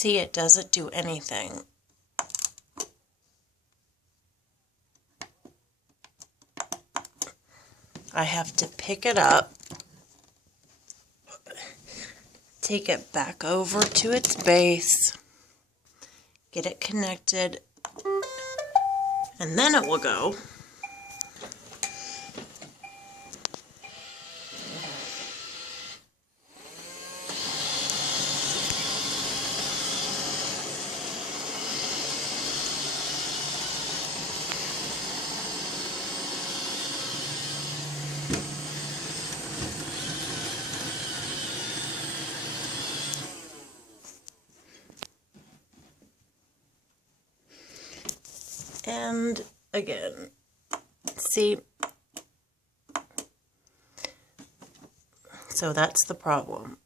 See, it doesn't do anything. I have to pick it up, take it back over to its base, get it connected, and then it will go. And again, see, so that's the problem.